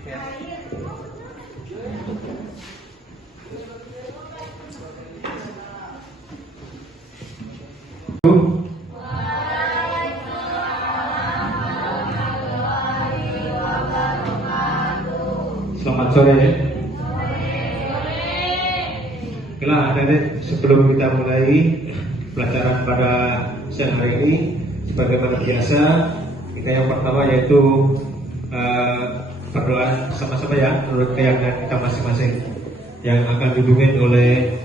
Ya. Selamat sore. Baiklah, adik-adik, sebelum kita mulai pelajaran pada siang hari ini, sebagaimana biasa, kita yang pertama yaitu berdoa sama-sama ya, menurut keyakinan kita masing-masing, yang akan dipimpin oleh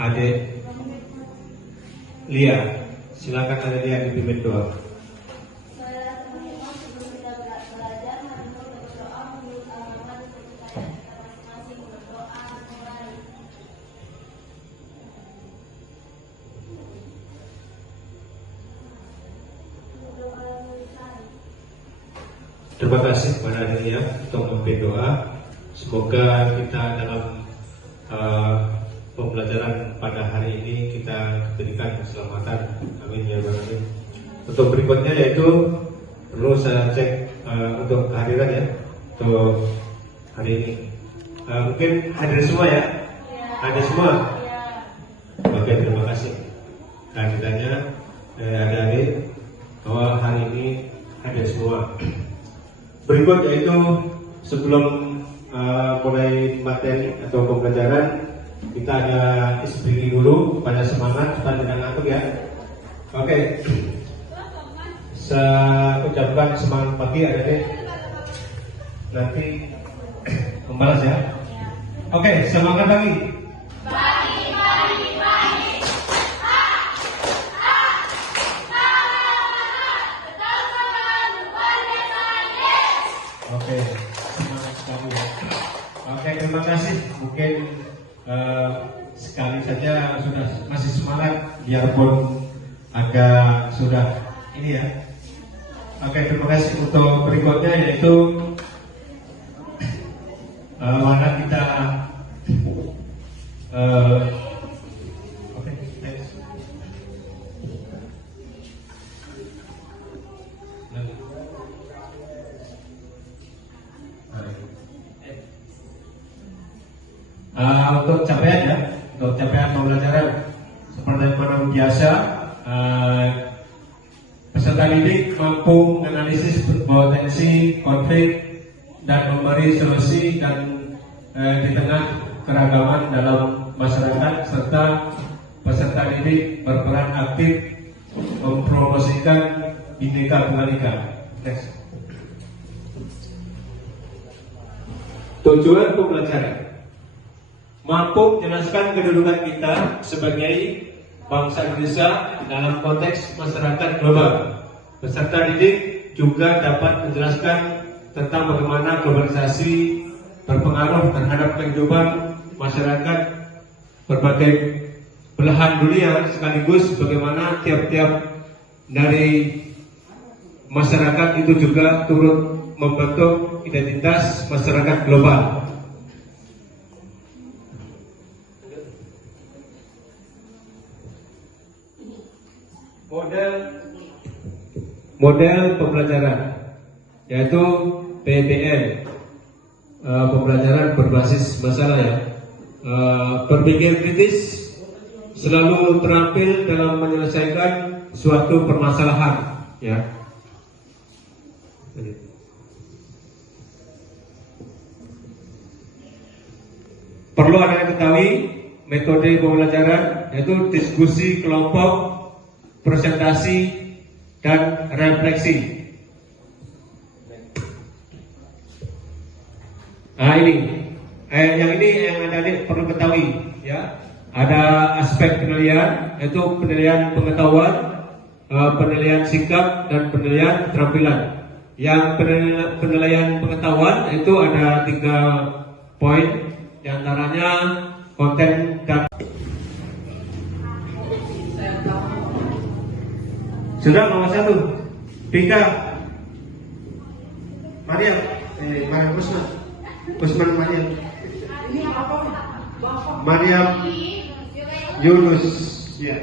adik Lia. Silakan adik Lia dipimpin doa. Terima kasih kepada Adelia untuk memimpin doa. Semoga kita dalam pembelajaran pada hari ini kita diberikan keselamatan. Amin ya Rabbal alamin. Untuk berikutnya yaitu perlu saya cek untuk kehadiran ya untuk hari ini. Mungkin hadir semua ya? Hadir semua? Oke, terima kasih. Kehadirannya adik-adik bahwa hari ini hadir semua. Berikut yaitu sebelum mulai materi atau pembelajaran, kita ada isi dulu pada semangat, kita tidak ngantuk ya. Oke, saya ucapkan semangat pagi adik-adik, nanti membalas ya. Oke, semangat pagi. Oke, semangat sekali. Oke, terima kasih. Mungkin sekali saja sudah masih semangat, biarpun agak sudah ini ya. Oke, terima kasih. Untuk berikutnya yaitu mana kita oke, next. Untuk capaian ya, untuk capaian pembelajaran seperti mana biasa, peserta didik mampu menganalisis potensi konflik dan memberi solusi dan di tengah keragaman dalam masyarakat, serta peserta didik berperan aktif mempromosikan Bhinneka Tunggal Ika. Next. Tujuan pembelajaran mampu menjelaskan kedudukan kita sebagai bangsa Indonesia dalam konteks masyarakat global. Peserta didik juga dapat menjelaskan tentang bagaimana globalisasi berpengaruh terhadap kehidupan masyarakat berbagai belahan dunia, sekaligus bagaimana tiap-tiap dari masyarakat itu juga turut membentuk identitas masyarakat global. Model pembelajaran yaitu PBL, pembelajaran berbasis masalah ya. Berpikir kritis, selalu terampil dalam menyelesaikan suatu permasalahan ya. Perlu Anda ketahui metode pembelajaran yaitu diskusi kelompok, presentasi, dan refleksi. Nah ini, yang Anda perlu ketahui ya. Ada aspek penilaian yaitu penilaian pengetahuan, penilaian sikap, dan penilaian keterampilan. Yang penilaian pengetahuan itu ada 3 poin, diantaranya konten dan sudah nomor 1 Bika Mariam Mariam Usman Mariam Yunus ya.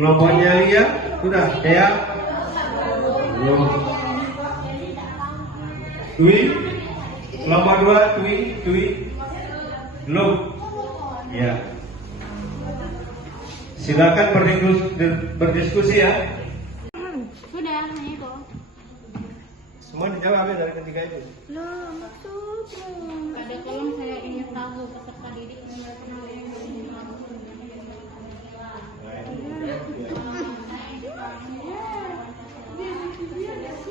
Kelompoknya Lia sudah. Dea belum. Dwi. Kelompok 2 Dwi belum. Ya. Silakan berdiskusi ya. Sudah, hanya itu. Semua dijawab ya dari ketiga itu. Loh, maksudnya ada yang saya ingin tahu peserta didik yang nggak kenal yang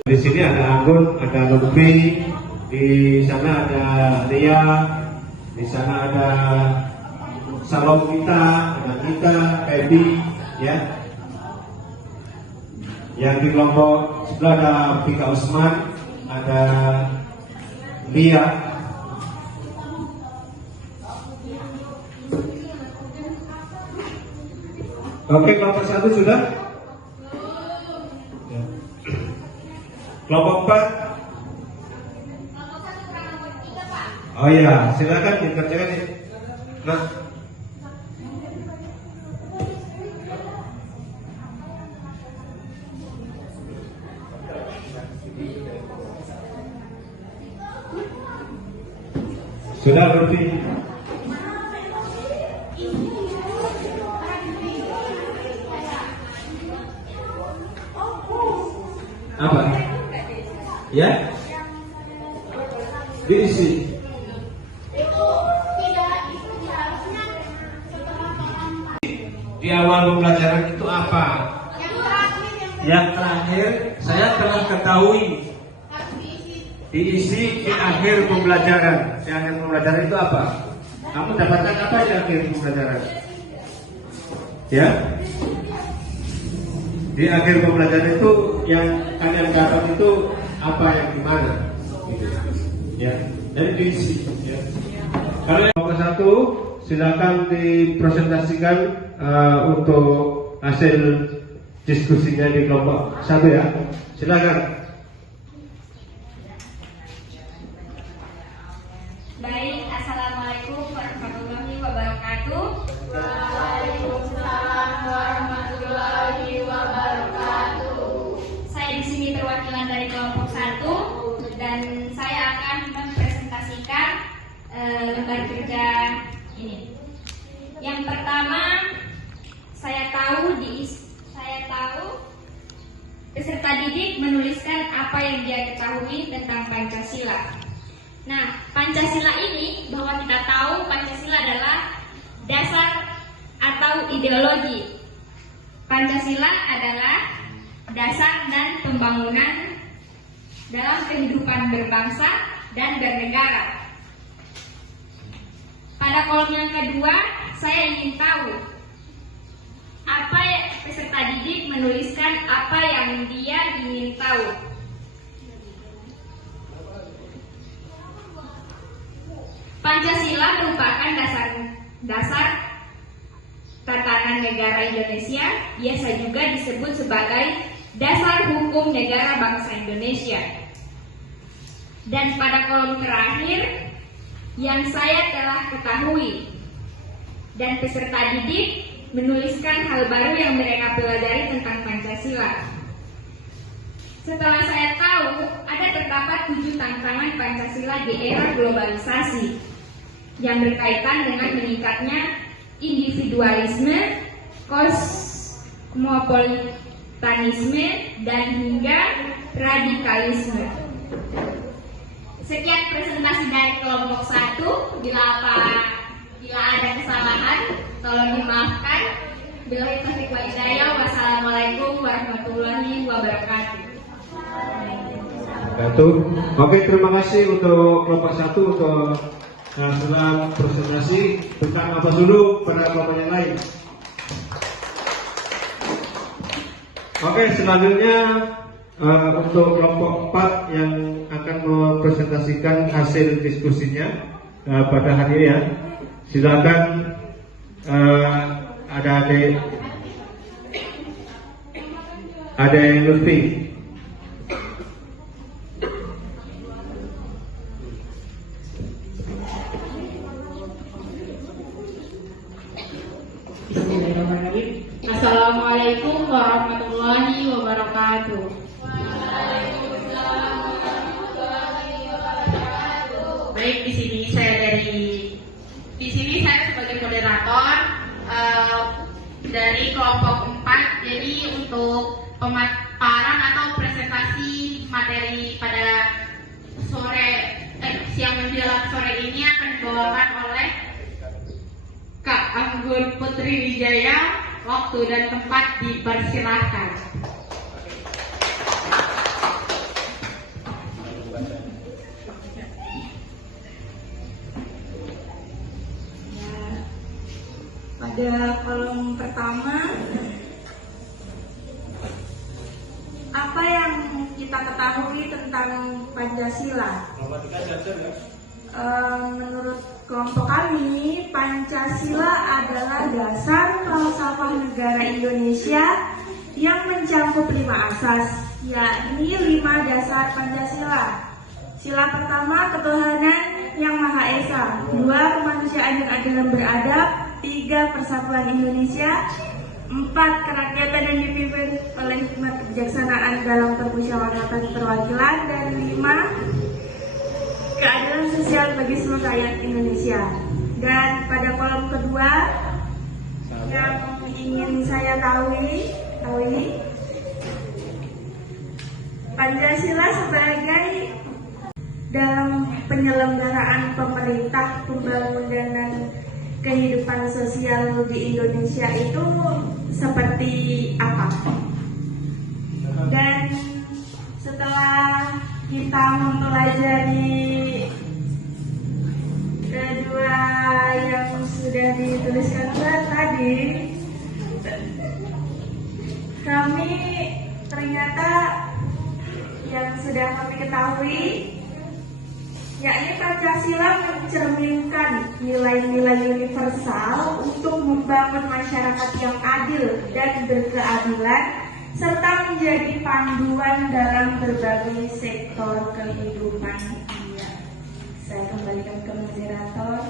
Di sini ada Anggun, ada Lutfi, di sana ada Lia, di sana ada Salomita, ada Gita, Feby, ya. Yang di kelompok sebelah ada Vika Usman, ada Lia. Oke, kelompok 1 sudah. Ya. Kelompok 4. Oh iya, silakan dikerjakan. Nah, sudah Lutfi. Apa? Ya? Diisi. Di awal pembelajaran itu apa? Yang terakhir saya telah ketahui. Diisi di akhir pembelajaran. Di akhir pembelajaran itu apa? Kamu dapatkan apa di akhir pembelajaran? Ya? Di akhir pembelajaran itu yang kalian dapat itu apa yang gimana? Gitu. Ya, jadi diisi. Ya. Kalau yang nomor 1 silakan dipresentasikan untuk hasil diskusinya di kelompok 1 ya. Silakan. Baik, assalamualaikum warahmatullahi wabarakatuh. Waalaikumsalam warahmatullahi wabarakatuh. Saya di sini perwakilan dari kelompok 1 dan saya akan mempresentasikan lembar kerja ini. Yang pertama, saya tahu peserta didik menuliskan apa yang dia ketahui tentang Pancasila. Nah, Pancasila ini bahwa kita tahu Pancasila adalah dasar atau ideologi. Pancasila adalah dasar dan pembangunan dalam kehidupan berbangsa dan bernegara. Pada kolom yang kedua, saya ingin tahu apa peserta didik menuliskan apa yang dia ingin tahu. Pancasila merupakan dasar tatanan negara Indonesia, biasa juga disebut sebagai dasar hukum negara bangsa Indonesia. Dan pada kolom terakhir, yang saya telah ketahui dan peserta didik menuliskan hal baru yang mereka pelajari tentang Pancasila. Setelah saya tahu, ada terdapat 7 tantangan Pancasila di era globalisasi yang berkaitan dengan meningkatnya individualisme, kosmopolitanisme, dan hingga radikalisme. Sekian presentasi dari kelompok 1. Bila ada kesalahan, tolong dimaafkan. Billahi taufiq wal hidayah. Wassalamualaikum warahmatullahi wabarakatuh. Oke, terima kasih untuk kelompok 1 untuk setelah presentasi. Tentang apa dulu pada kelompok yang lain. Oke, selanjutnya untuk kelompok 4 yang akan mempresentasikan hasil diskusinya pada hari ini ya. Silakan ada yang Lutfi. Assalamualaikum warahmatullahi wabarakatuh. Baik, di sini saya sebagai moderator dari kelompok 4. Jadi untuk pemaparan atau presentasi materi pada siang menjelang sore ini akan dibawakan oleh Kak Anggun Putri Wijaya. Waktu dan tempat dipersilahkan. Pada kolom pertama, apa yang kita ketahui tentang Pancasila? Menurut kelompok kami, Pancasila adalah dasar falsafah negara Indonesia yang mencakup 5 asas, yakni 5 dasar Pancasila. Sila pertama, ketuhanan yang Maha Esa. 2, kemanusiaan yang adil dan beradab. 3, persatuan Indonesia. 4, kerakyatan yang dipimpin oleh hikmat kebijaksanaan dalam permusyawaratan perwakilan. Dan 5, keadilan sosial bagi seluruh rakyat Indonesia. Dan pada kolom kedua yang ingin saya tahu, Pancasila sebagai dalam penyelenggaraan pemerintah pembangunan kehidupan sosial di Indonesia itu seperti apa? Dan setelah kita mempelajari kedua yang sudah dituliskan tadi, kami ternyata yang sudah kami ketahui, yakni Pancasila mencerminkan nilai-nilai universal untuk membangun masyarakat yang adil dan berkeadilan, serta menjadi panduan dalam berbagai sektor kehidupan. Saya kembalikan ke moderator.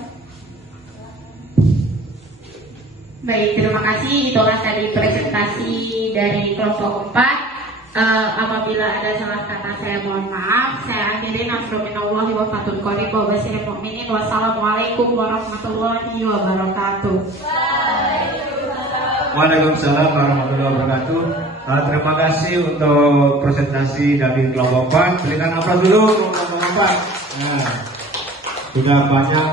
Baik, terima kasih. Itulah tadi presentasi dari kelompok 4. Apabila ada salah kata saya mohon maaf. Saya akhiri nasruminallahi wa fatul qarib wa basyiril mu'minin. Wassalamualaikum warahmatullahi wabarakatuh. Waalaikumsalam warahmatullahi wabarakatuh. Terima kasih untuk presentasi dari kelompok 4. Berikan aplaus dulu untuk kelompok 4. Nah, sudah banyak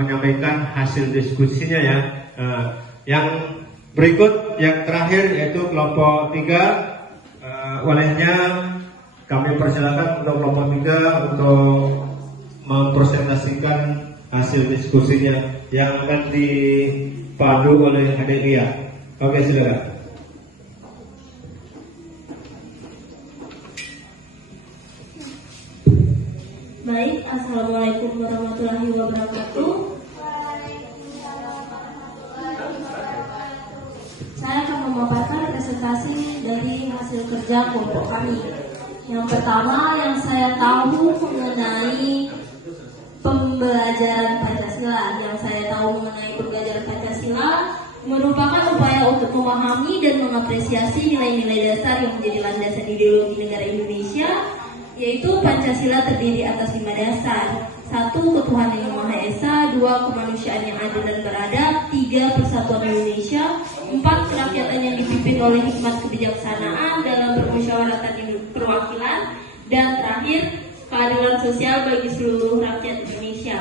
menyampaikan hasil diskusinya ya. Yang berikut, yang terakhir yaitu kelompok 3. Olehnya kami persilakan untuk kelompok 3 untuk mempresentasikan hasil diskusinya yang akan dipandu oleh Adik Ria. Oke, silakan. Baik, assalamualaikum warahmatullahi wabarakatuh. Saya akan memaparkan presentasi dari hasil kerja kelompok kami. Yang pertama yang saya tahu mengenai pembelajaran Pancasila. Yang saya tahu mengenai pembelajaran Pancasila merupakan upaya untuk memahami dan mengapresiasi nilai-nilai dasar yang menjadi landasan ideologi negara Indonesia, yaitu Pancasila terdiri atas 5 dasar. 1, ketuhanan yang Maha Esa. 2, kemanusiaan yang adil dan beradab. 3, persatuan Indonesia. 4, kerakyatan yang dipimpin oleh hikmat kebijaksanaan dalam permusyawaratan perwakilan. Dan terakhir, keadilan sosial bagi seluruh rakyat Indonesia.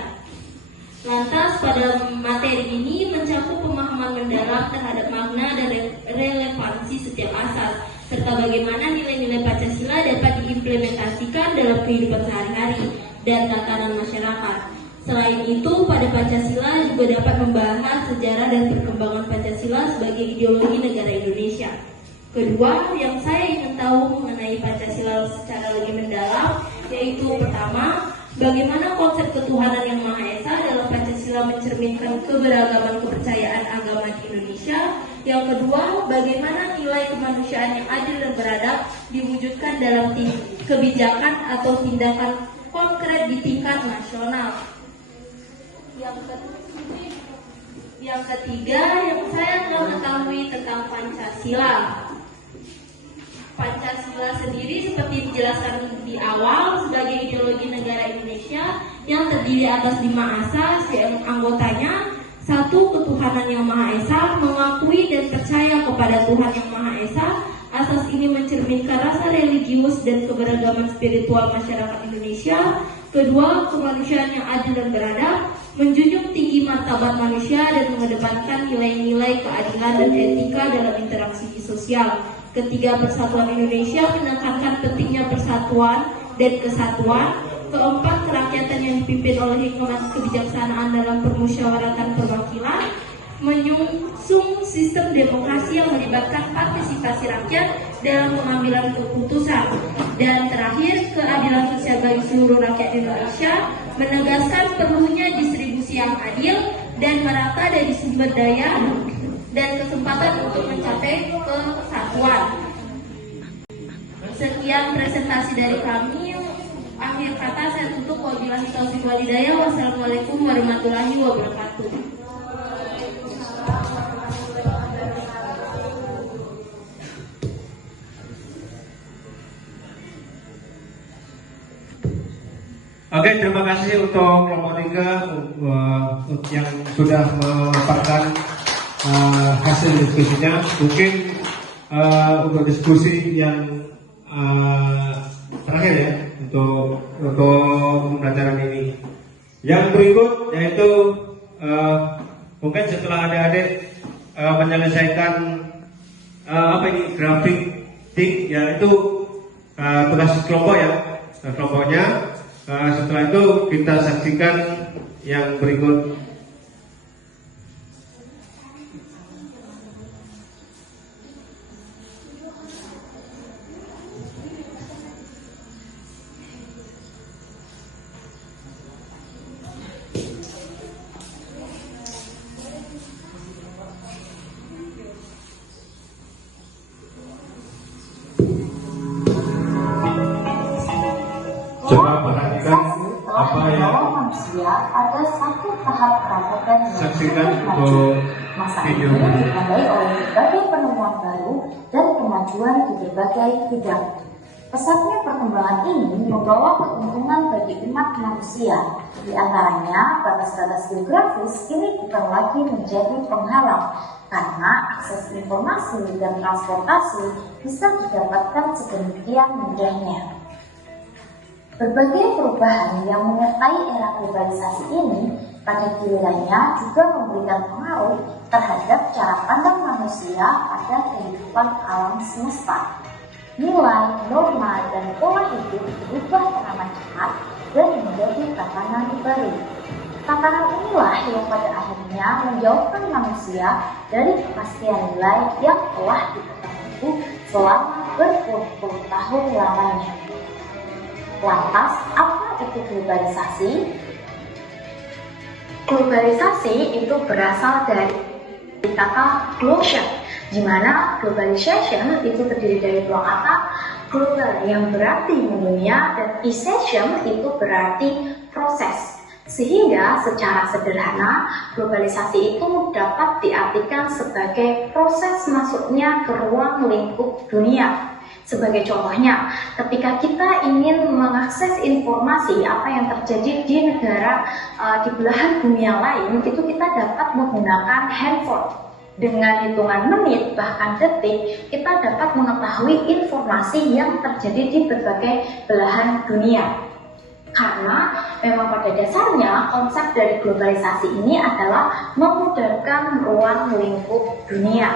Lantas pada materi ini mencakup pemahaman mendalam terhadap makna dan relevansi setiap asas, serta bagaimana nilai-nilai Pancasila dapat diimplementasikan dalam kehidupan sehari-hari dan tatanan masyarakat. Selain itu, pada Pancasila juga dapat membahas sejarah dan perkembangan Pancasila sebagai ideologi negara Indonesia. Kedua, yang saya ingin tahu mengenai Pancasila secara lebih mendalam, yaitu pertama, bagaimana konsep ketuhanan yang Maha Esa dalam Pancasila mencerminkan keberagaman kepercayaan agama di Indonesia. Yang kedua, bagaimana nilai kemanusiaan yang adil dan beradab diwujudkan dalam kebijakan atau tindakan konkret di tingkat nasional. Yang ketiga, yang saya telah ketahui tentang Pancasila. Pancasila sendiri seperti dijelaskan di awal sebagai ideologi negara Indonesia yang terdiri atas 5 asas yang anggotanya: 1. Ketuhanan yang Maha Esa, mengakui dan percaya kepada Tuhan yang Maha Esa. Asas ini mencerminkan rasa religius dan keberagaman spiritual masyarakat Indonesia. 2. Kemanusiaan yang adil dan beradab, menjunjung tinggi martabat manusia dan mengedepankan nilai-nilai keadilan dan etika dalam interaksi sosial. 3. Persatuan Indonesia, menekankan pentingnya persatuan dan kesatuan. 4. Kerakyatan yang dipimpin oleh hikmat kebijaksanaan dalam permusyawaratan perwakilan, menyusung sistem demokrasi yang melibatkan partisipasi rakyat dalam pengambilan keputusan. Dan terakhir, keadilan sosial bagi seluruh rakyat Indonesia, menegaskan perlunya distribusi yang adil dan merata dari sumber daya dan kesempatan untuk mencapai kesatuan. Sekian presentasi dari kami. Akhir kata saya tutup. Wabillahi taufiq wal hidayah. Wassalamualaikum warahmatullahi wabarakatuh. Oke, terima kasih untuk kelompok 3 yang sudah memaparkan hasil diskusinya. Mungkin untuk diskusi yang terakhir ya untuk pembelajaran ini. Yang berikut yaitu mungkin setelah adik-adik menyelesaikan grafik yaitu tugas kelompok ya, kelompoknya. Setelah itu kita saksikan yang berikut. Coba perhatikan apa yang manusia ada satu tahap peradaban yang saksikan maju. untuk Masa video ini ini. ditandai oleh berbagai penemuan baru dan kemajuan di berbagai bidang. Pesatnya perkembangan ini membawa keuntungan bagi umat manusia. Di antaranya, batas-batas geografis kini bukan lagi menjadi penghalang karena akses informasi dan transportasi bisa didapatkan sedemikian mudahnya. Berbagai perubahan yang menyertai era globalisasi ini pada gilirannya juga memberikan pengaruh terhadap cara pandang manusia pada kehidupan alam semesta. Nilai, norma, dan pola hidup berubah teramat cepat dan menjadi tatanan baru. Tatanan inilah yang pada akhirnya menjauhkan manusia dari kepastian nilai yang telah dipegang selama berpuluh-puluh tahun lamanya. Lantas, apa itu globalisasi? Globalisasi itu berasal dari kata global, di mana globalization itu terdiri dari dua kata, global yang berarti mendunia dan ization itu berarti proses. Sehingga secara sederhana, globalisasi itu dapat diartikan sebagai proses masuknya ke ruang lingkup dunia. Sebagai contohnya, ketika kita ingin mengakses informasi apa yang terjadi di negara di belahan dunia lain, itu kita dapat menggunakan handphone. Dengan hitungan menit bahkan detik, kita dapat mengetahui informasi yang terjadi di berbagai belahan dunia. Karena memang pada dasarnya konsep dari globalisasi ini adalah memudahkan ruang lingkup dunia.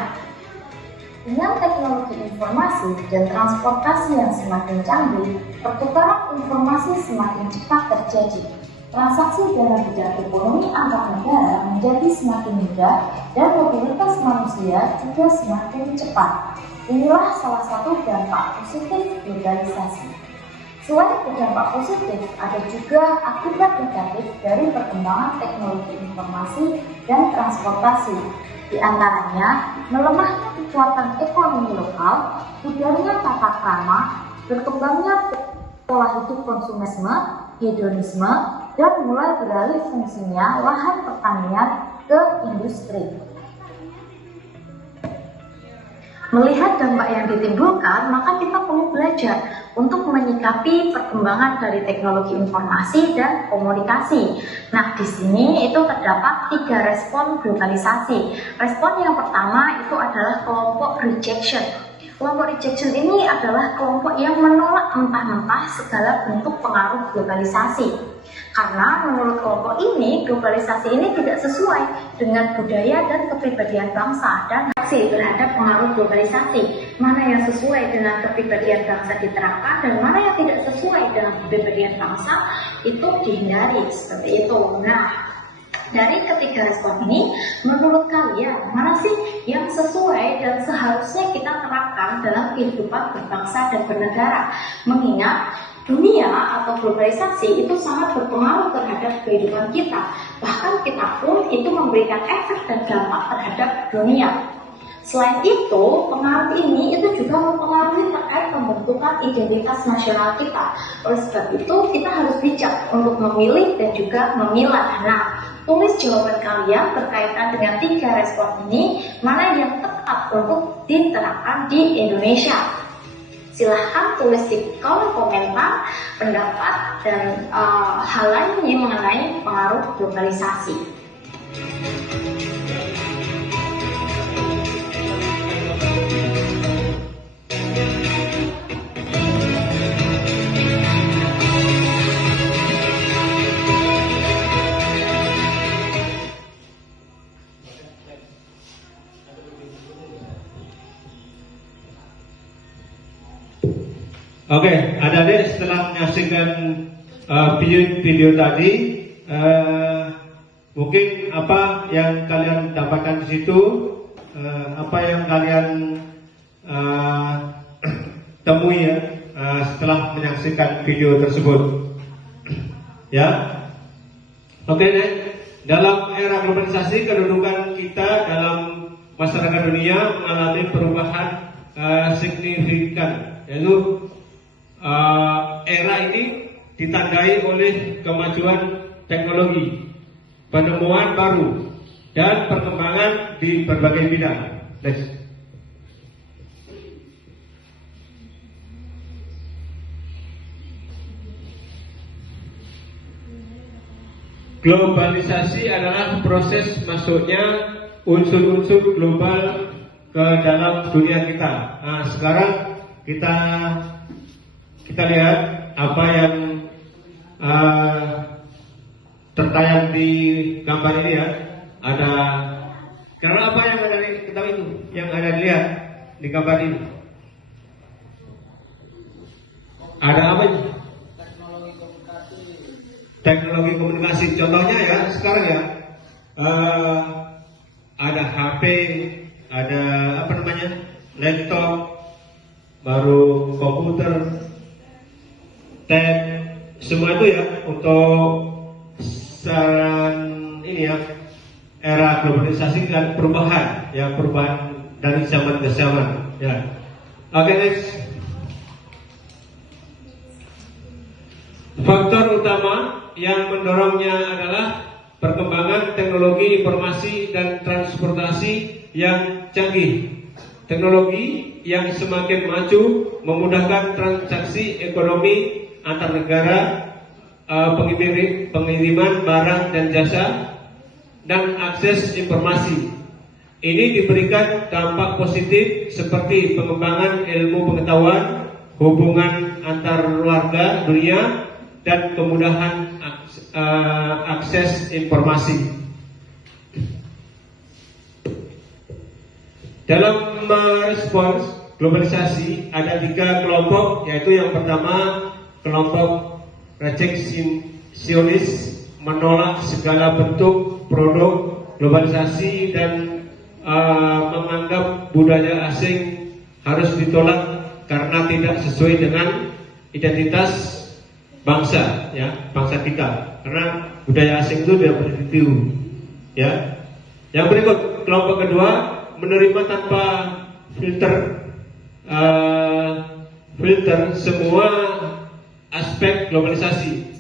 Dengan teknologi informasi dan transportasi yang semakin canggih, pertukaran informasi semakin cepat terjadi. Transaksi dalam bidang ekonomi antar negara menjadi semakin mudah dan mobilitas manusia juga semakin cepat. Inilah salah satu dampak positif globalisasi. Selain berdampak positif, ada juga akibat negatif dari perkembangan teknologi informasi dan transportasi. Di antaranya, melemahnya kekuatan ekonomi lokal, pudarnya tata krama, berkembangnya pola hidup konsumerisme, hedonisme, dan mulai beralih fungsinya lahan pertanian ke industri. Melihat dampak yang ditimbulkan, maka kita perlu belajar untuk menyikapi perkembangan dari teknologi informasi dan komunikasi. Nah, di sini itu terdapat 3 respon globalisasi. Respon yang pertama itu adalah kelompok rejection. Kelompok rejection ini adalah kelompok yang menolak mentah-mentah segala bentuk pengaruh globalisasi. Karena menurut kelompok ini, globalisasi ini tidak sesuai dengan budaya dan kepribadian bangsa dan reaksi terhadap pengaruh globalisasi. Mana yang sesuai dengan kepribadian bangsa diterapkan dan mana yang tidak sesuai dengan kepribadian bangsa itu dihindari, seperti itu. Nah, dari ketiga respon ini, menurut kalian mana sih yang sesuai dan seharusnya kita terapkan dalam kehidupan berbangsa dan bernegara? Mengingat dunia atau globalisasi itu sangat berpengaruh terhadap kehidupan kita. Bahkan kita pun itu memberikan efek dan dampak terhadap dunia. Selain itu, pengaruh ini itu juga mempengaruhi terkait pembentukan identitas nasional kita. Oleh sebab itu, kita harus bijak untuk memilih dan juga memilah. Nah, tulis jawaban kalian berkaitan dengan 3 respon ini, mana yang tepat untuk diterapkan di Indonesia. Silahkan tulis di kolom komentar pendapat dan hal lainnya mengenai pengaruh globalisasi. Oke, adik-adik setelah menyaksikan video tadi, mungkin apa yang kalian dapatkan di situ, apa yang kalian temui ya setelah menyaksikan video tersebut, ya. Oke, dalam era globalisasi kedudukan kita dalam masyarakat dunia mengalami perubahan signifikan, yaitu era ini ditandai oleh kemajuan teknologi, penemuan baru, dan perkembangan di berbagai bidang. Next. Globalisasi adalah proses masuknya unsur-unsur global ke dalam dunia kita. Nah, sekarang kita lihat apa yang tertayang di gambar ini ya. Ada karena apa yang ada di kita itu, yang ada dilihat di gambar ini. Ada apa ini? Teknologi komunikasi. Contohnya ya sekarang ya ada HP, ada apa namanya, laptop, baru komputer, tab, semua itu ya untuk saran ini ya, era globalisasi dan perubahan ya, perubahan dari zaman ke zaman ya. Oke, next. Faktor utama yang mendorongnya adalah perkembangan teknologi informasi dan transportasi yang canggih. Teknologi yang semakin maju memudahkan transaksi ekonomi antar negara, pengiriman barang dan jasa, dan akses informasi. Ini diberikan dampak positif seperti pengembangan ilmu pengetahuan, hubungan antar warga dunia, dan kemudahan akses informasi. Dalam merespons globalisasi ada 3 kelompok, yaitu yang pertama kelompok rejeksionis, menolak segala bentuk produk globalisasi dan menganggap budaya asing harus ditolak karena tidak sesuai dengan identitas bangsa ya, bangsa kita, karena budaya asing itu tidak boleh ditiru ya. Yang berikut, kelompok kedua menerima tanpa filter semua aspek globalisasi.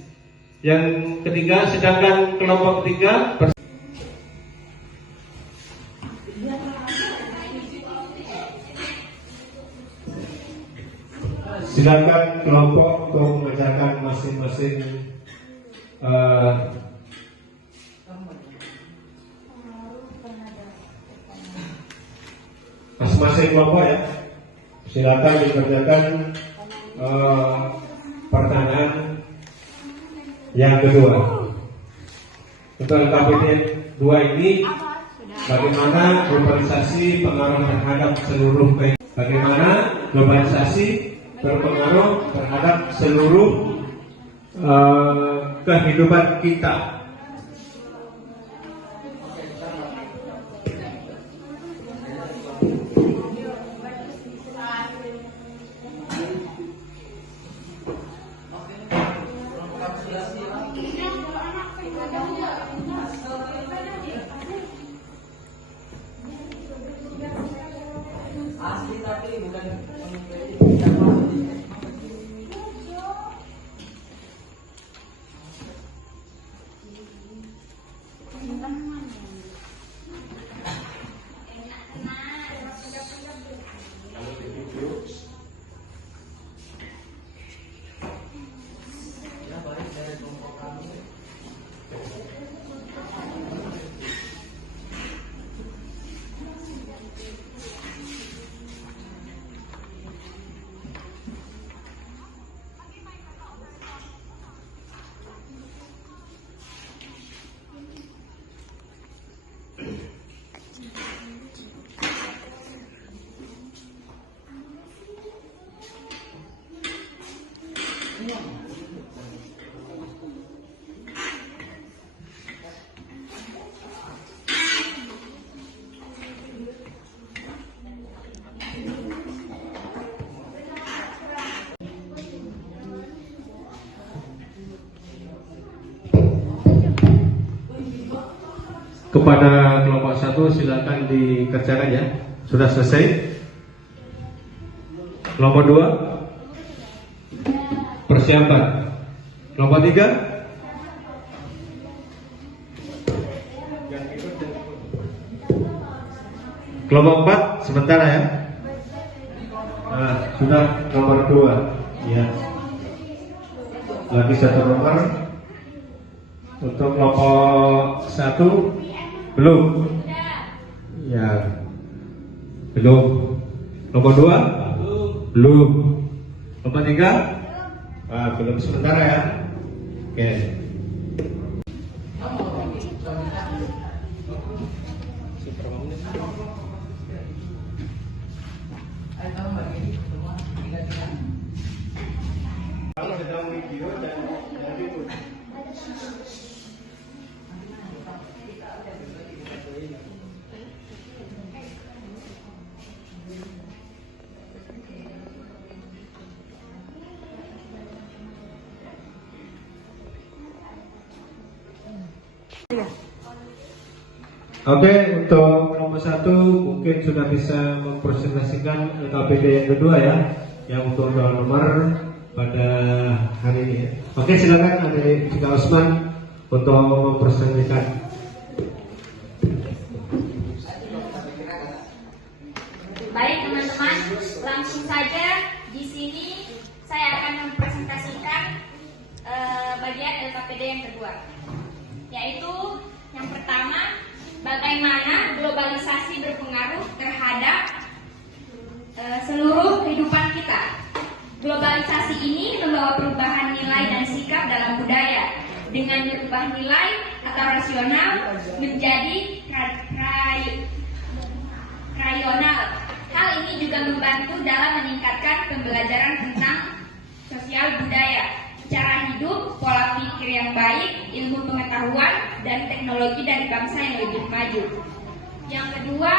Yang ketiga, sedangkan kelompok ketiga Silakan kelompok untuk mengerjakan masing-masing kelompok ya. Silakan dikerjakan pertanyaan yang kedua. Untuk LKPD 2 ini, bagaimana globalisasi pengaruh terhadap seluruh berpengaruh terhadap seluruh kehidupan kita. Kepada kelompok 1 silakan dikerjakan ya. Sudah selesai. Kelompok 2 persiapan. Kelompok 3 kelompok 4 sementara ya. Nah, sudah nomor 2 ya. Lagi 1 nomor. Untuk kelompok 1 belum. Ya. Belum. Nomor 2? Belum. Nomor 3? Belum sementara ya. Oke. Kalau sedang video dan ribut. Oke, untuk nomor 1 mungkin sudah bisa mempresentasikan LKPD yang kedua ya, yang untuk nomor pada hari ini ya. Oke, silakan Adik Cika Usman untuk mempresentasikan. Baik teman-teman, langsung saja di sini saya akan mempresentasikan bagian LKPD yang kedua, yaitu yang pertama, bagaimana globalisasi berpengaruh terhadap seluruh kehidupan kita. Globalisasi ini membawa perubahan nilai dan sikap dalam budaya dengan merubah nilai atau rasional menjadi rasional. Hal ini juga membantu dalam meningkatkan pembelajaran tentang sosial budaya, cara hidup, pola pikir yang baik, ilmu pengetahuan, dan teknologi dari bangsa yang lebih maju. Yang kedua,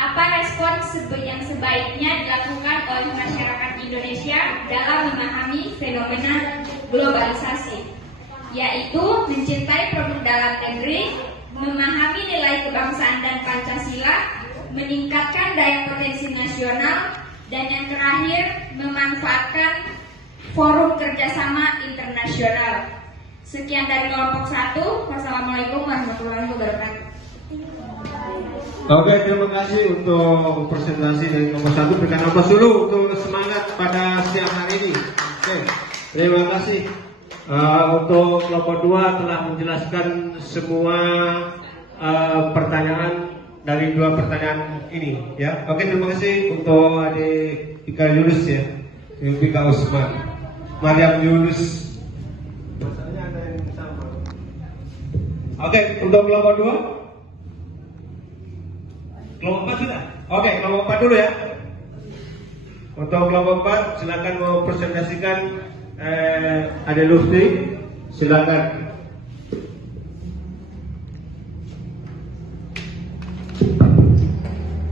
apa respon yang sebaiknya dilakukan oleh masyarakat Indonesia dalam memahami fenomena globalisasi, yaitu mencintai produk dalam negeri, memahami nilai kebangsaan dan Pancasila, meningkatkan daya potensi nasional, dan yang terakhir, memanfaatkan forum kerjasama internasional. Sekian dari kelompok 1. Wassalamualaikum warahmatullahi wabarakatuh. Oke, terima kasih untuk presentasi dari nomor 1. Berikan aplaus dulu untuk semangat pada siang hari ini. Oke, terima kasih. Untuk kelompok 2 telah menjelaskan semua pertanyaan dari 2 pertanyaan ini ya. Oke, terima kasih untuk adik Ika Yunus ya, Ika Usman, Mariam Yunus. Masalahnya ada yang sama. Oke, untuk kelompok 2, kelompok 4 sudah. Oke, kelompok 4 dulu ya. Untuk kelompok 4 silakan mau presentasikan ada Lutfi, silakan.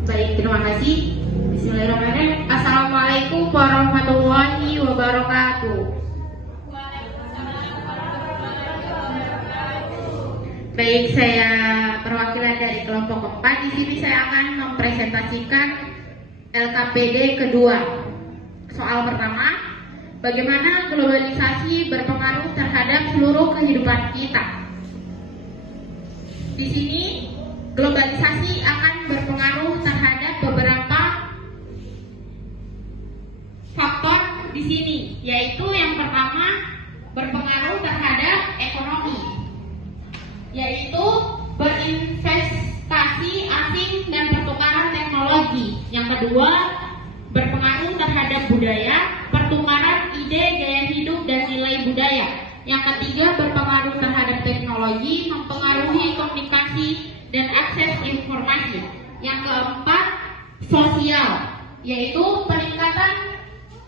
Baik, terima kasih. Bismillahirrahmanirrahim. Assalamualaikum warahmatullahi wabarakatuh. Baik, saya perwakilan dari kelompok 4. Di sini saya akan mempresentasikan LKPD kedua. Soal pertama, bagaimana globalisasi berpengaruh terhadap seluruh kehidupan kita? Di sini globalisasi akan berpengaruh terhadap beberapa faktor di sini, yaitu yang pertama berpengaruh terhadap ekonomi, yaitu berinvestasi asing dan pertukaran teknologi. Yang kedua berpengaruh terhadap budaya, pertukaran ide, gaya hidup, dan nilai budaya. Yang ketiga berpengaruh terhadap teknologi, mempengaruhi komunikasi dan akses informasi. Yang keempat sosial, yaitu peningkatan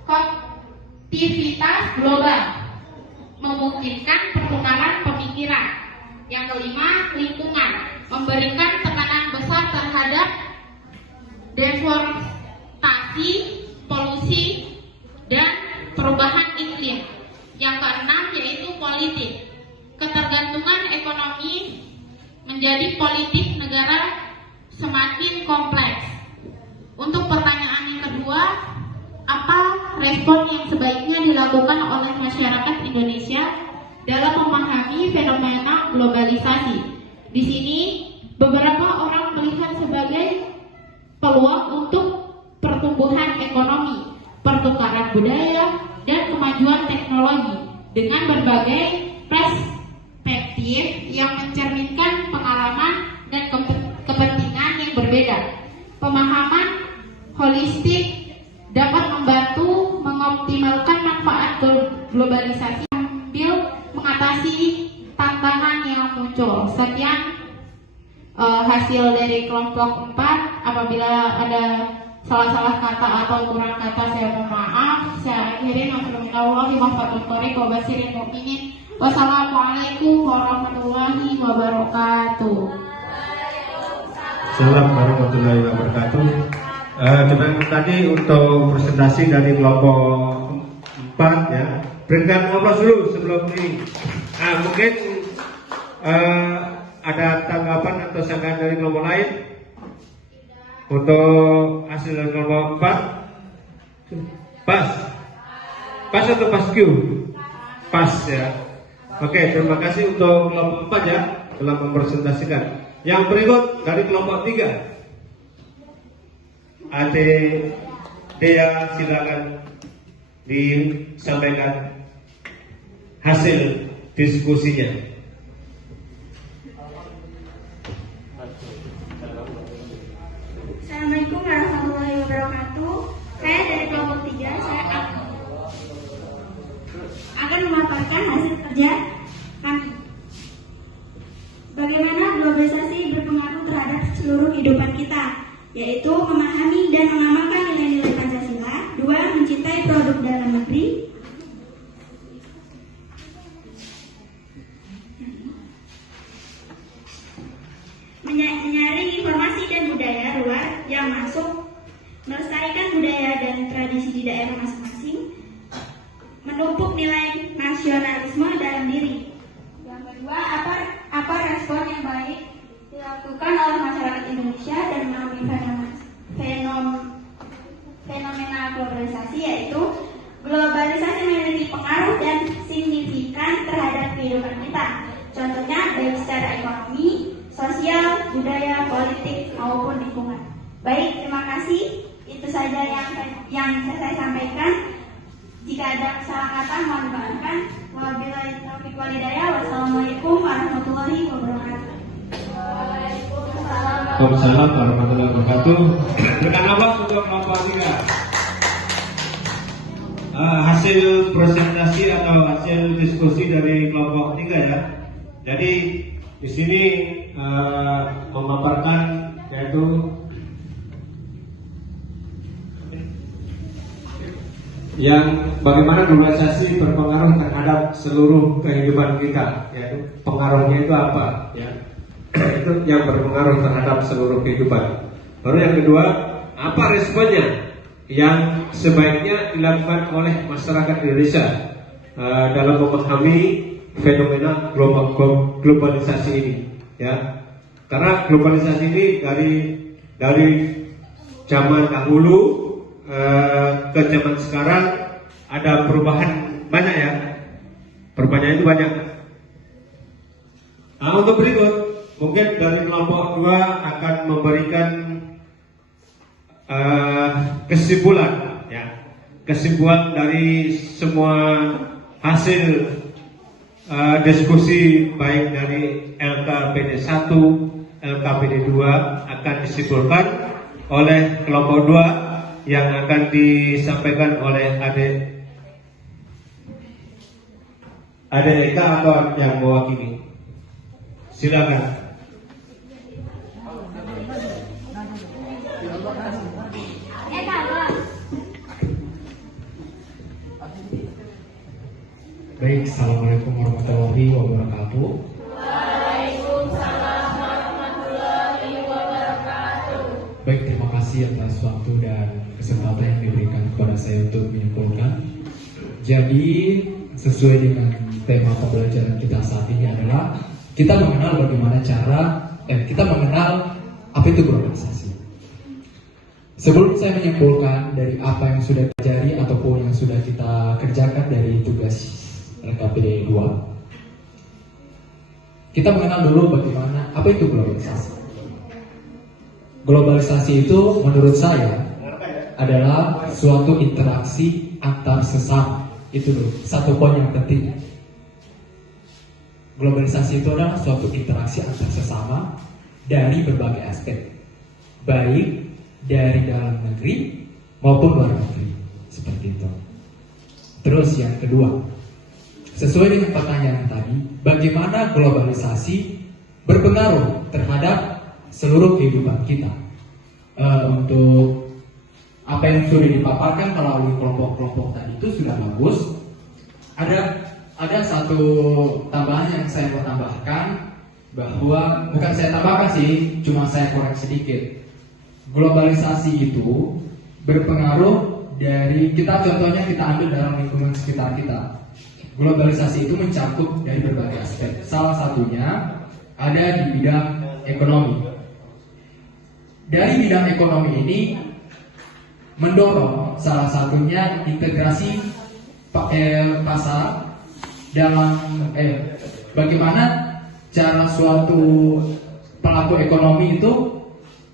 konektivitas global, memungkinkan pertukaran pemikiran. Yang kelima lingkungan, memberikan tekanan besar terhadap deforestasi, polusi, dan perubahan iklim. Yang keenam yaitu politik, ketergantungan ekonomi menjadi politik negara semakin kompleks. Untuk pertanyaan yang kedua, apa respon yang sebaiknya dilakukan oleh masyarakat Indonesia dalam memahami fenomena globalisasi? Di sini beberapa orang melihat sebagai peluang untuk pertumbuhan ekonomi, pertukaran budaya, dan kemajuan teknologi dengan berbagai perspektif yang mencerminkan pengalaman dan kepentingan yang berbeda. Pemahaman holistik dapat membantu mengoptimalkan manfaat globalisasi sambil mengatasi tantangan yang muncul. Sekian hasil dari kelompok 4. Apabila ada salah-salah kata atau kurang kata, saya mohon maaf. Saya akhiri. Wassalamualaikum warahmatullahi wabarakatuh. Assalamualaikum warahmatullahi wabarakatuh. Tadi untuk presentasi dari kelompok 4 ya. Berikan aplaus dulu sebelum ini. Mungkin ada tanggapan atau sanggahan dari kelompok lain untuk hasil dari kelompok 4? Pas atau pas Q? Pas ya. Oke, terima kasih untuk kelompok 4 ya telah mempresentasikan. Yang berikut dari kelompok 3, Adik Dea, silakan disampaikan hasil diskusinya. Assalamualaikum warahmatullahi wabarakatuh. Saya dari kelompok 3. Saya akan memaparkan hasil kerja kami. Bagaimana globalisasi berpengaruh terhadap seluruh kehidupan kita, yaitu memahami dan mengamalkan nilai-nilai Pancasila. 2. Mencintai produk dalam negeri. Menyaring informasi dan budaya luar yang masuk, melestarikan budaya dan tradisi di daerah masing-masing, menumpuk nilai nasionalisme dalam diri. Yang kedua, apa respon yang baik dilakukan oleh masyarakat Indonesia dan menangani fenomena globalisasi, yaitu globalisasi memiliki pengaruh dan signifikan terhadap kehidupan kita. Contohnya baik secara ekonomi, sosial, budaya, politik, maupun lingkungan. Baik, terima kasih. Itu saja yang saya sampaikan. ada kesalahan kata mohon dimaafkan. Wabillahi taufiq wal hidayah. Wassalamualaikum warahmatullahi wabarakatuh. Waalaikumsalam warahmatullahi wabarakatuh. Rekan Abbas untuk kelompok 3. Hasil presentasi atau hasil diskusi dari kelompok 3 ya. Jadi di sini memaparkan yaitu yang bagaimana globalisasi berpengaruh terhadap seluruh kehidupan kita, yaitu pengaruhnya itu apa ya. Itu yang berpengaruh terhadap seluruh kehidupan. Baru yang kedua, apa responnya yang sebaiknya dilakukan oleh masyarakat Indonesia dalam memahami fenomena globalisasi ini ya. Karena globalisasi ini dari zaman dahulu ke zaman sekarang ada perubahan banyak ya. Perubahannya itu banyak. Nah, untuk berikut mungkin dari kelompok 2 akan memberikan kesimpulan ya. Kesimpulan dari semua hasil diskusi baik dari LKPD 1, LKPD 2 akan disimpulkan oleh kelompok 2 yang akan disampaikan oleh Adik Eka atau yang mewakili. Silakan. Baik, assalamualaikum warahmatullahi wabarakatuh. Baik, terima kasih atas waktu dan kesempatan yang diberikan kepada saya untuk menyimpulkan. Jadi, sesuai dengan tema pembelajaran kita saat ini adalah kita mengenal bagaimana kita mengenal apa itu globalisasi. Sebelum saya menyimpulkan dari apa yang sudah terjadi ataupun yang sudah kita kerjakan dari tugas LKPD 2, kita mengenal dulu bagaimana apa itu globalisasi. Globalisasi itu menurut saya adalah suatu interaksi antar sesama. Itu dulu, satu poin yang penting. Globalisasi itu adalah suatu interaksi antar sesama dari berbagai aspek, baik dari dalam negeri maupun luar negeri, seperti itu. Terus yang kedua, sesuai dengan pertanyaan tadi, bagaimana globalisasi berpengaruh terhadap seluruh kehidupan kita. Untuk apa yang sudah dipaparkan melalui kelompok-kelompok tadi itu sudah bagus. Ada satu tambahan yang saya mau tambahkan, bahwa bukan saya tambahkan sih, cuma saya korek sedikit. Globalisasi itu berpengaruh dari contohnya kita ambil dalam lingkungan sekitar kita. Globalisasi itu mencakup dari berbagai aspek. Salah satunya ada di bidang ekonomi. Dari bidang ekonomi ini mendorong salah satunya integrasi pasar dalam bagaimana cara suatu pelaku ekonomi itu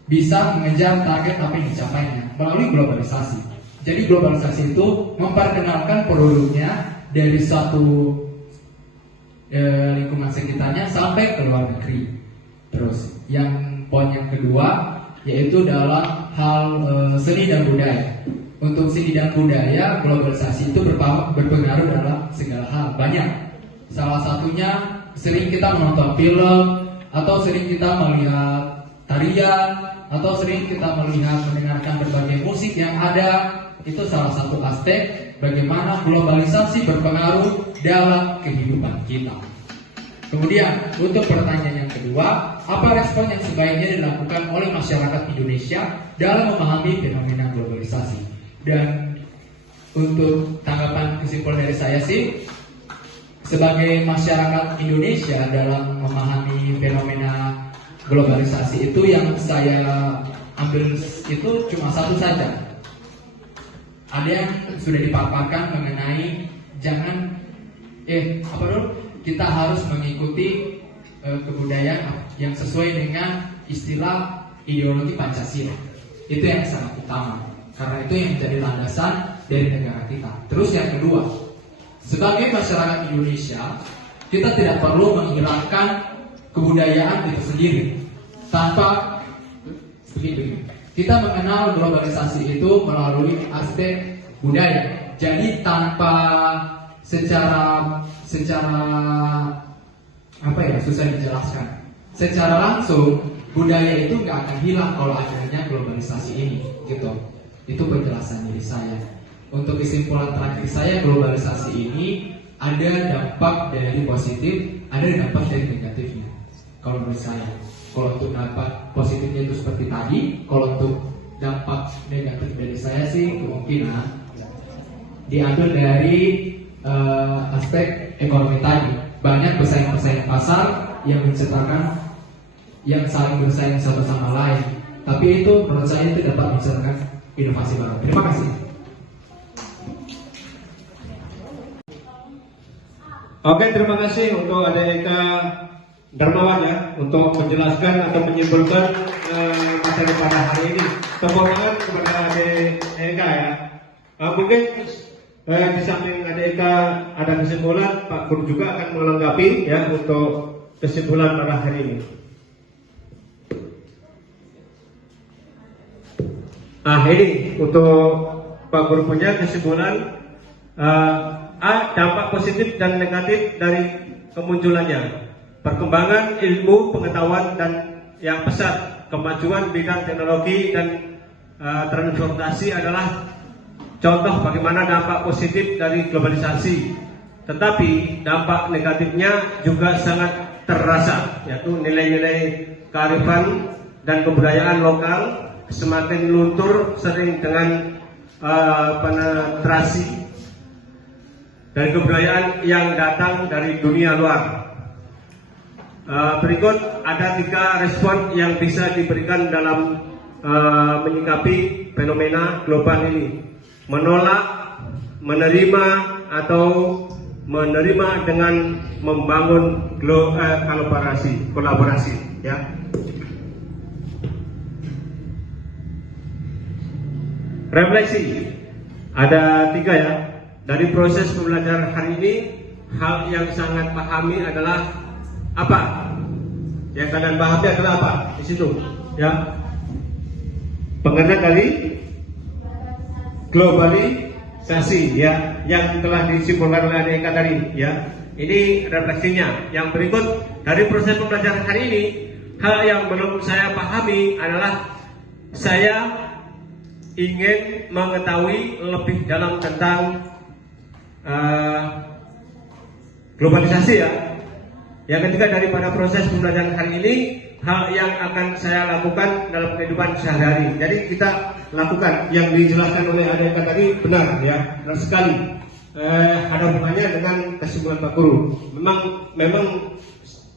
bisa mengejar target apa yang dicapainya melalui globalisasi. Jadi globalisasi itu memperkenalkan produknya dari suatu lingkungan sekitarnya sampai ke luar negeri. Terus yang poin yang kedua yaitu dalam hal seni dan budaya. Untuk seni dan budaya, globalisasi itu berpengaruh dalam segala hal, banyak. Salah satunya sering kita menonton film, atau sering kita melihat tarian, atau sering kita mendengarkan berbagai musik yang ada. Itu salah satu aspek bagaimana globalisasi berpengaruh dalam kehidupan kita. Kemudian untuk pertanyaan yang kedua, apa respon yang sebaiknya dilakukan oleh masyarakat Indonesia dalam memahami fenomena globalisasi? Dan untuk tanggapan kesimpulan dari saya sih, sebagai masyarakat Indonesia dalam memahami fenomena globalisasi itu yang saya ambil itu cuma satu saja. Ada yang sudah dipaparkan mengenai kita harus mengikuti kebudayaan yang sesuai dengan istilah ideologi Pancasila. Itu yang sangat utama, karena itu yang menjadi landasan dari negara kita. Terus yang kedua, sebagai masyarakat Indonesia, kita tidak perlu menghilangkan kebudayaan itu sendiri tanpa begini. Kita mengenal globalisasi itu melalui aspek budaya. Jadi tanpa secara apa ya, susah dijelaskan. Secara langsung budaya itu nggak akan hilang kalau adanya globalisasi ini, gitu. Itu penjelasan dari saya. Untuk kesimpulan terakhir saya, globalisasi ini ada dampak dari positif, ada dampak dari negatifnya. Kalau menurut saya, kalau untuk dampak positifnya itu seperti tadi, kalau untuk dampak negatif dari saya sih kemungkinan diambil dari aspek ekonomi tadi. Banyak pesaing-pesaing pasar yang menciptakan yang saling bersaing satu sama lain. Tapi itu menurut saya itu dapat menciptakan inovasi baru. Terima kasih. Oke, terima kasih untuk Adik Eka Darmawan ya, untuk menjelaskan atau menyimpulkan materi pada hari ini. Tepuk tangan kepada Adik Eka ya. Mungkin di samping Adik Eka ada kesimpulan, Pak Guru juga akan melengkapi ya untuk kesimpulan pada hari ini. Ini untuk Pak Guru punya kesimpulan. Dampak positif dan negatif dari kemunculannya perkembangan ilmu pengetahuan dan yang pesat, kemajuan bidang teknologi dan transportasi adalah contoh bagaimana dampak positif dari globalisasi. Tetapi dampak negatifnya juga sangat terasa, yaitu nilai-nilai kearifan dan kebudayaan lokal semakin luntur sering dengan penetrasi dari kebudayaan yang datang dari dunia luar. Berikut ada 3 respon yang bisa diberikan dalam menyikapi fenomena global ini: menolak, menerima, atau menerima dengan membangun kolaborasi ya. Refleksi ada 3 ya. Dari proses pembelajaran hari ini, hal yang sangat pahami adalah apa? Yang kalian pahami adalah apa? Di situ, ya. Pengertian dari globalisasi, ya, yang telah disimpulkan oleh Adik Eka tadi, ya. Ini refleksinya. Yang berikut dari proses pembelajaran hari ini, hal yang belum saya pahami adalah saya ingin mengetahui lebih dalam tentang globalisasi ya. Yang ketiga, daripada proses pembelajaran hari ini, hal yang akan saya lakukan dalam kehidupan sehari-hari. Jadi kita lakukan yang dijelaskan oleh Adik Eka tadi benar ya, benar sekali. Ada hubungannya dengan kesimpulan Pak Guru. Memang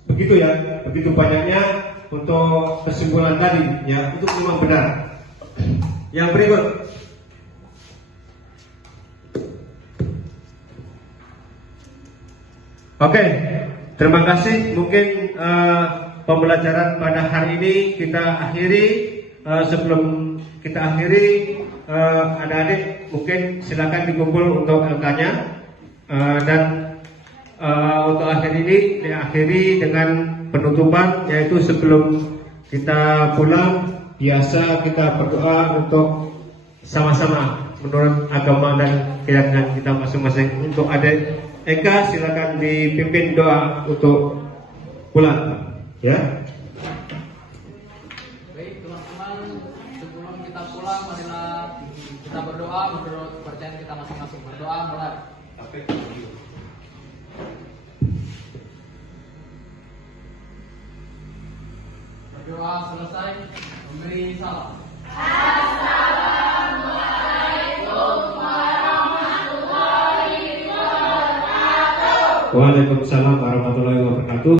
begitu ya, begitu banyaknya untuk kesimpulan tadi ya, itu memang benar. Yang berikut, oke, terima kasih. Mungkin pembelajaran pada hari ini kita akhiri. Sebelum kita akhiri, adik-adik mungkin silakan dikumpul untuk LK-nya. Dan untuk akhir ini diakhiri dengan penutupan, yaitu sebelum kita pulang biasa kita berdoa untuk sama-sama menurut agama dan keyakinan kita masing-masing. Untuk Adik Eka silakan dipimpin doa untuk pulang, ya. Baik teman-teman, sebelum kita pulang marilah kita berdoa menurut kepercayaan kita masing-masing. Berdoa mulai. Berdoa selesai, memberi salam. Waalaikumsalam warahmatullahi wabarakatuh.